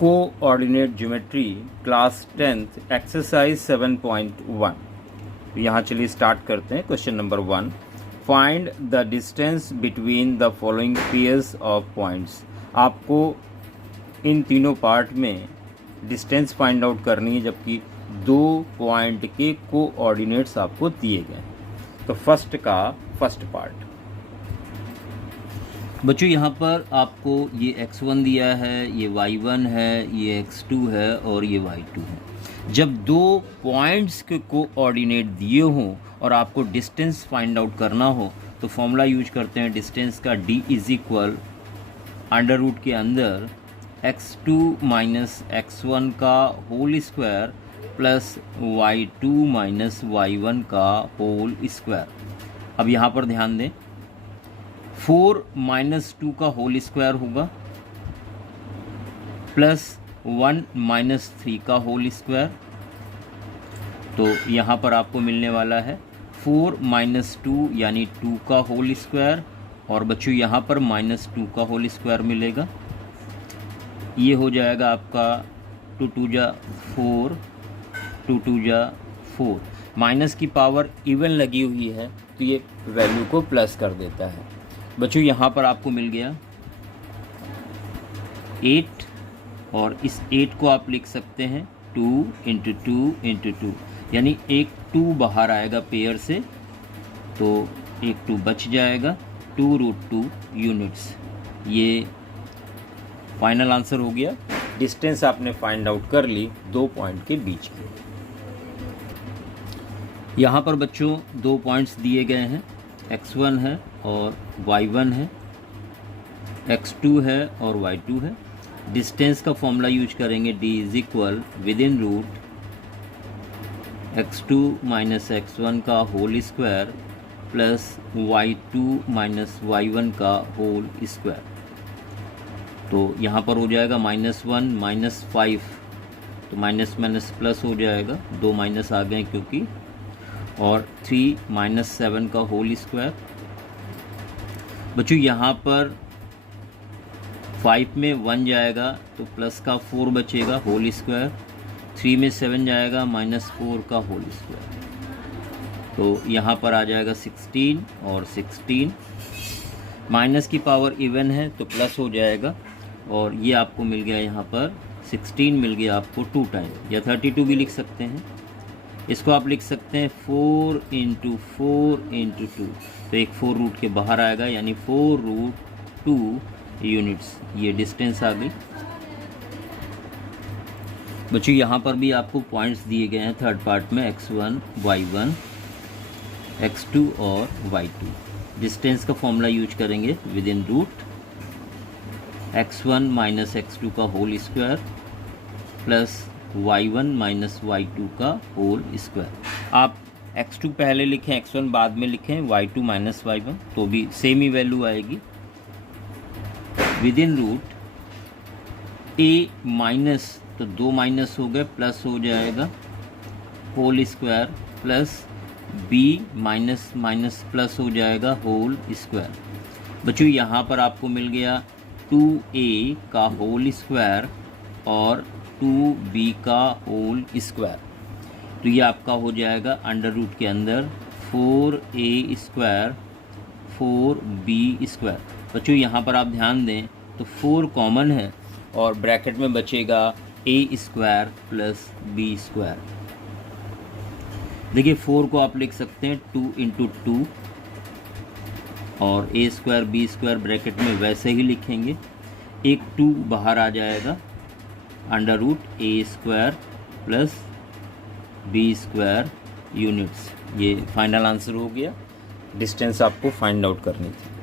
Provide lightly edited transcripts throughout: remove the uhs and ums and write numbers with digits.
Coordinate geometry class 10th exercise 7.1। यहाँ चलिए start करते हैं। Question number 1, find the distance between the following pairs of points. आपको इन तीनों पार्ट में डिस्टेंस फाइंड आउट करनी है, जबकि दो पॉइंट के कोऑर्डिनेट्स आपको दिए गए हैं। तो फर्स्ट पार्ट बच्चों, यहाँ पर आपको ये x1 दिया है, ये y1 है, ये x2 है और ये y2 है। जब दो पॉइंट्स के कोऑर्डिनेट दिए हों और आपको डिस्टेंस फाइंड आउट करना हो तो फॉर्मूला यूज करते हैं डिस्टेंस का, d is equal under root के अंदर x2 माइनस x1 का whole square plus y2 minus y1 का होल स्क्वायर। अब यहाँ पर ध्यान दें, 4 माइनस 2 का होल स्क्वायर होगा प्लस 1 माइनस 3 का होल स्क्वायर। तो यहाँ पर आपको मिलने वाला है 4 माइनस 2 यानी 2 का होल स्क्वायर, और बच्चों यहाँ पर माइनस 2 का होल स्क्वायर मिलेगा। ये हो जाएगा आपका 2 2 जा 4, 2 2 जा 4। माइनस की पावर इवन लगी हुई है तो ये वैल्यू को प्लस कर देता है। बच्चों यहाँ पर आपको मिल गया 8, और इस 8 को आप लिख सकते हैं 2 इंटू 2 इंटू 2, यानी एक 2 बाहर आएगा पेयर से तो एक 2 बच जाएगा, 2√2 यूनिट्स। ये फाइनल आंसर हो गया। डिस्टेंस आपने फाइंड आउट कर ली दो पॉइंट के बीच की। यहाँ पर बच्चों दो पॉइंट्स दिए गए हैं, x1 है और y1 है, x2 है और y2 है। डिस्टेंस का फॉर्मूला यूज करेंगे, d is equal within root x2 minus x1 का whole square plus y2 minus y1 का होल स्क्वायर। तो यहाँ पर हो जाएगा -1 माइनस 5, तो माइनस माइनस प्लस हो जाएगा, दो माइनस आ गए क्योंकि, और 3 माइनस 7 का होल स्क्वायर। बच्चों यहाँ पर 5 में 1 जाएगा तो प्लस का 4 बचेगा होल स्क्वायर, 3 में 7 जाएगा -4 का होल स्क्वायर। तो यहाँ पर आ जाएगा 16 और 16। माइनस की पावर इवन है तो प्लस हो जाएगा, और ये आपको मिल गया यहाँ पर 16 मिल गया आपको 2 टाइम, या 32 भी लिख सकते हैं। इसको आप लिख सकते हैं 4 इंटू 4 इंटू 2, तो एक 4 रूट के बाहर आएगा यानी 4√2 यूनिट्स। ये डिस्टेंस आ गई। बच्चों यहाँ पर भी आपको पॉइंट्स दिए गए हैं थर्ड पार्ट में, x1, y1, x2 और y2। डिस्टेंस का फॉर्मूला यूज करेंगे within root x1 minus x2 का whole square plus y1 minus y2 का होल स्क्वायर। आप x2 पहले लिखें, x1 बाद में लिखें, y2 माइनस y1, तो भी सेम ही वैल्यू आएगी। Within root a minus, तो 2 माइनस हो गए, प्लस हो जाएगा whole square plus b minus minus plus हो जाएगा होल स्क्वायर। बच्चों यहाँ पर आपको मिल गया 2a का होल स्क्वायर और 2b का होल स्क्वायर। तो ये आपका हो जाएगा अंडर रूट के अंदर 4a स्क्वायर 4b स्क्वायर। बच्चों यहाँ पर आप ध्यान दें तो 4 कॉमन है और ब्रैकेट में बचेगा a square plus b square. देखिए 4 को आप लिख सकते हैं 2 इंटू 2, और a square b square bracket में वैसे ही लिखेंगे, एक 2 बाहर आ जाएगा, under root a square plus b square units. ये फाइनल आंसर हो गया। डिस्टेंस आपको फाइंड आउट करनी थी।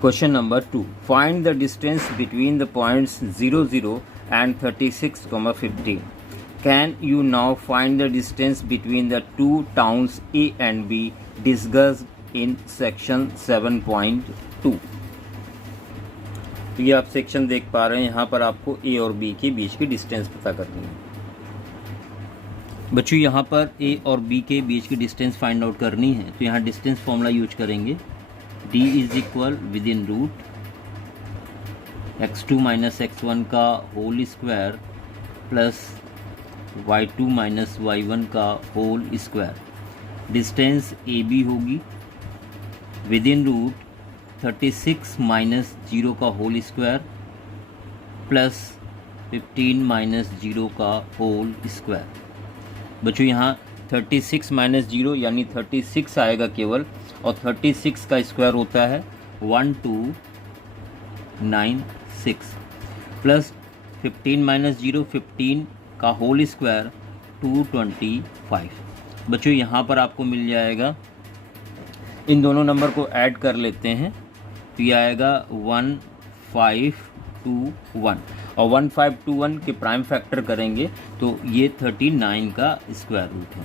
Question number 2, find the distance between the points 0 0 and 36, 15। Can you now find the distance between the two towns A and B discussed in section 7.2? तो ये आप section देख पा रहे हैं, यहाँ पर आपको A और B के बीच की डिस्टेंस पता करनी है। बच्चों यहाँ पर A और B के बीच की डिस्टेंस फाइंड आउट करनी है, तो यहाँ डिस्टेंस फॉर्मूला यूज करेंगे, d is equal within root x2 minus x1 का whole square plus y2 minus y1 का होल स्क्वायर। डिस्टेंस AB होगी विद इन रूट 36 माइनस 0 का होल स्क्वायर प्लस 15 माइनस 0 का होल स्क्वायर। बच्चों यहाँ 36 minus 0 यानी 36 आएगा केवल, और 36 का स्क्वायर होता है 1296 प्लस 15 माइनस 0 15 का होल स्क्वायर 225। बच्चों यहाँ पर आपको मिल जाएगा, इन दोनों नंबर को ऐड कर लेते हैं तो ये आएगा 1521, और 1521 के प्राइम फैक्टर करेंगे तो ये 39 का स्क्वायर रूट है,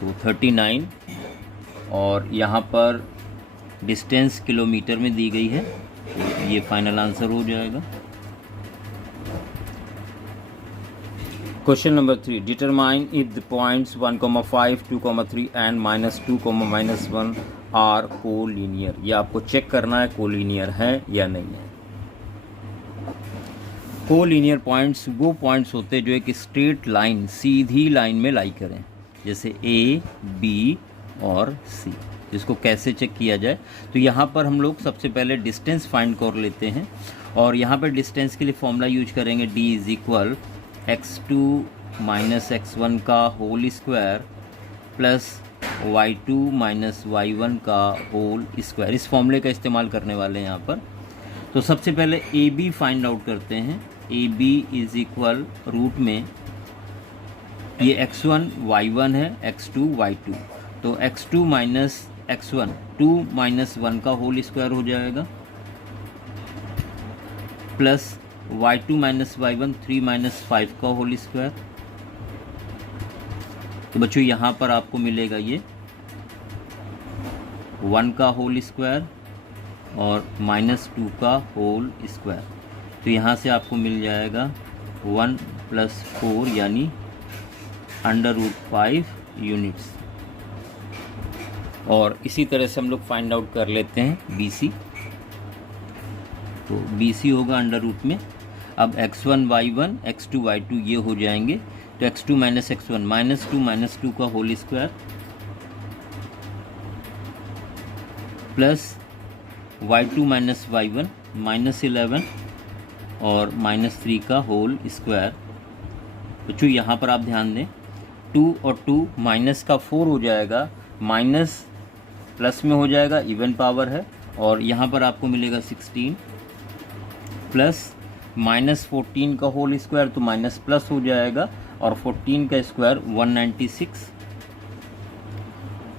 तो 39, और यहाँ पर डिस्टेंस किलोमीटर में दी गई है, तो ये फाइनल आंसर हो जाएगा। Question number 3, determine if the points 1,5, 2,3 and -2, -1 are collinear. ये आपको चेक करना है कोलिनियर है या नहीं है। कोलिनियर पॉइंट्स वो पॉइंट्स होते हैं जो एक स्ट्रेट लाइन, सीधी लाइन में लाई करें, जैसे A, B और C। इसको कैसे चेक किया जाए, तो यहाँ पर हम लोग सबसे पहले डिस्टेंस फाइंड कर लेते हैं, और यहाँ पर डिस्टेंस के लिए फॉर्मूला यूज करेंगे D = x2 माइनस x1 का whole square plus y2 minus y1 का होल स्क्वायर। इस फॉर्मूले का इस्तेमाल करने वाले हैं यहाँ पर। तो सबसे पहले AB फाइंड आउट करते हैं। AB = रूट में ये x1 y1 है, x2 y2, तो x2 माइनस x1 2 माइनस 1 का होल स्क्वायर हो जाएगा plus y2 minus y1 3 minus 5 का होल स्क्वायर। तो बच्चों यहाँ पर आपको मिलेगा ये 1 का होल स्क्वायर और -2 का होल स्क्वायर। तो यहाँ से आपको मिल जाएगा 1 + 4 यानी √5 यूनिट्स। और इसी तरह से हम लोग फाइंड आउट कर लेते हैं BC। तो BC होगा अंडर रूट में, अब x1 y1 x2 y2 ये हो जाएंगे, तो x2 माइनस x1 -2 का whole square plus y2 minus y1 -11 और -3 का होल स्क्वायर। बच्चों यहाँ पर आप ध्यान दें, 2 और 2 माइनस का 4 हो जाएगा, माइनस प्लस में हो जाएगा, इवन पावर है, और यहाँ पर आपको मिलेगा 16 प्लस -14 का होल स्क्वायर, तो माइनस प्लस हो जाएगा, और 14 का स्क्वायर 196।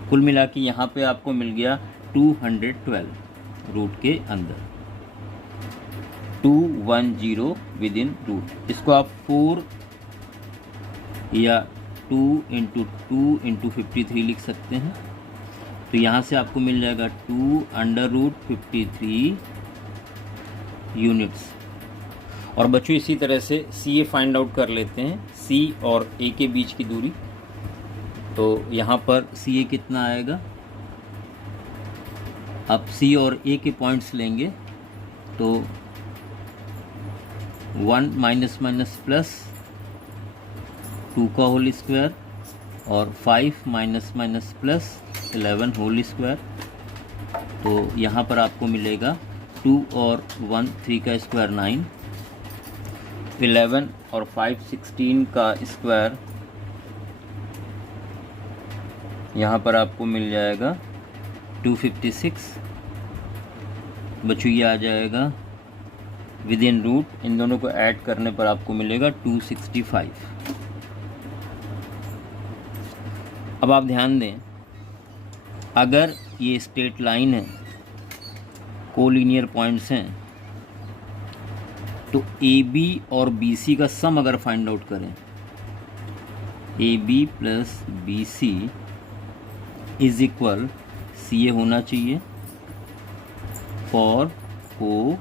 कुल मिला के यहाँ पे आपको मिल गया 212 रूट के अंदर, 210 विद इन रूट। इसको आप 4 या 2 × 2 × 53 लिख सकते हैं। तो यहाँ से आपको मिल जाएगा 2√53 यूनिट्स। और बच्चों इसी तरह से CA फाइंड आउट कर लेते हैं, C और A के बीच की दूरी। तो यहाँ पर CA कितना आएगा, अब C और A के पॉइंट्स लेंगे तो 1 माइनस प्लस 2 का होल स्क्वायर और 5 माइनस प्लस 11 होल स्क्वायर। तो यहाँ पर आपको मिलेगा 2 और 1 3 का स्क्वायर 9, 11 और 5 16 का स्क्वायर, यहाँ पर आपको मिल जाएगा 256। बच्चों ये आ जाएगा विद इन रूट, इन दोनों को ऐड करने पर आपको मिलेगा 265। अब आप ध्यान दें, अगर ये स्ट्रेट लाइन है, कोलिनियर पॉइंट्स हैं, तो AB और BC का सम अगर फाइंड आउट करें, AB plus BC is equal CA होना चाहिए फॉर कोलिनियर।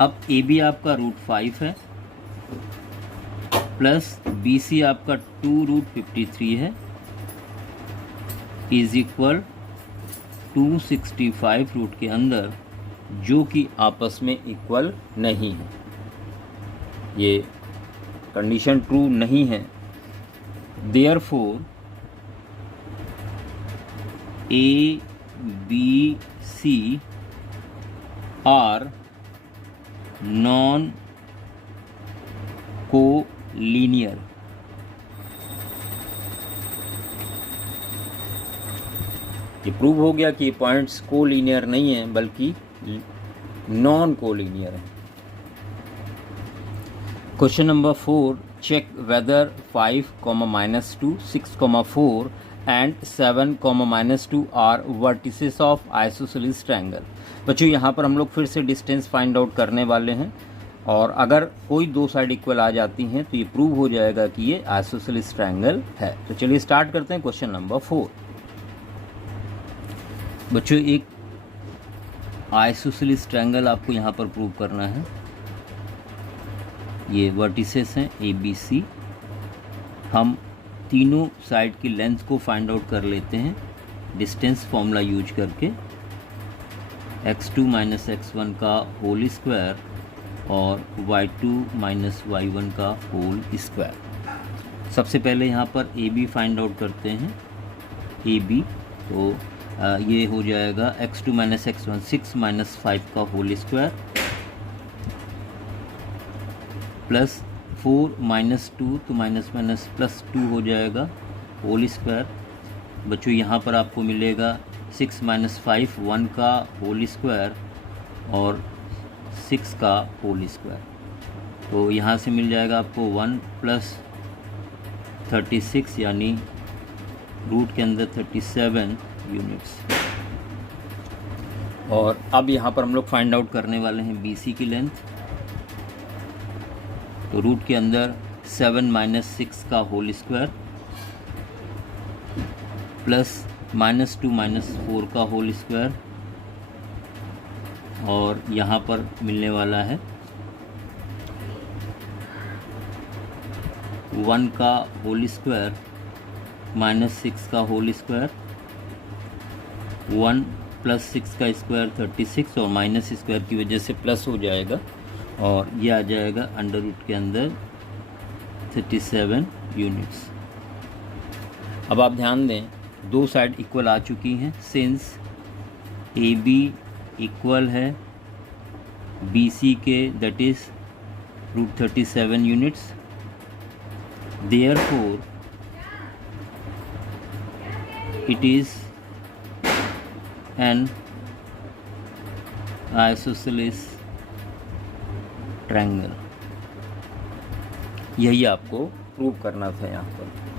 अब AB आपका √5 है प्लस BC आपका 2√53 है इज इक्वल 265 रूट के अंदर जो कि आपस में इक्वल नहीं है। ये कंडीशन ट्रू नहीं है। Therefore A B C are non collinear. ये प्रूव हो गया कि पॉइंट्स कोलिनियर नहीं है बल्कि नॉन कोलिनियर है। Question number 4, check whether 5, -2, 6, 4 and 7, -2 are vertices of isosceles triangle. बच्चों यहाँ पर हम लोग फिर से डिस्टेंस फाइंड आउट करने वाले हैं, और अगर कोई दो साइड इक्वल आ जाती हैं तो ये प्रूव हो जाएगा कि ये आइसोसेलेस ट्रायंगल है। तो चलिए स्टार्ट करते हैं क्वेश्चन नंबर 4। बच्चों एक आइसोसेलेस ट्रायंगल आपको यहाँ पर प्रूव करना है। ये वर्टिसेस हैं ए बी सी। हम तीनों साइड की लेंथ को फाइंड आउट कर लेते हैं डिस्टेंस फॉर्मूला यूज करके। x2 - x1 का होल स्क्वायर और y2 - y1 का होल स्क्वायर। सबसे पहले यहाँ पर ए बी फाइंड आउट करते हैं। ए बी तो ये हो जाएगा x2 - x1 6 - 5 का होल स्क्वायर प्लस 4 - 2 तो माइनस +2 हो जाएगा होल स्क्वायर। बच्चों यहाँ पर आपको मिलेगा 6 - 5 1 का होल स्क्वायर और 6 का होल स्क्वायर। तो यहाँ से मिल जाएगा आपको 1 + 36 यानी रूट के अंदर 37 यूनिट्स। और अब यहाँ पर हम लोग फाइंड आउट करने वाले हैं BC की लेंथ। तो रूट के अंदर 7 - 6 का होल स्क्वायर प्लस -2 - 4 का होल स्क्वायर, और यहाँ पर मिलने वाला है 1 का होल स्क्वायर -6 का होल स्क्वायर, 1 + 6 का स्क्वायर 36 और माइनस स्क्वायर की वजह से प्लस हो जाएगा, और ये आ जाएगा अंडर रूट के अंदर 37 यूनिट्स। अब आप ध्यान दें दो साइड इक्वल आ चुकी हैं। सिंस ए बी इक्वल है BC के, that is √37 units. Therefore it is an isosceles triangle. यही आपको प्रूव करना था यहाँ पर।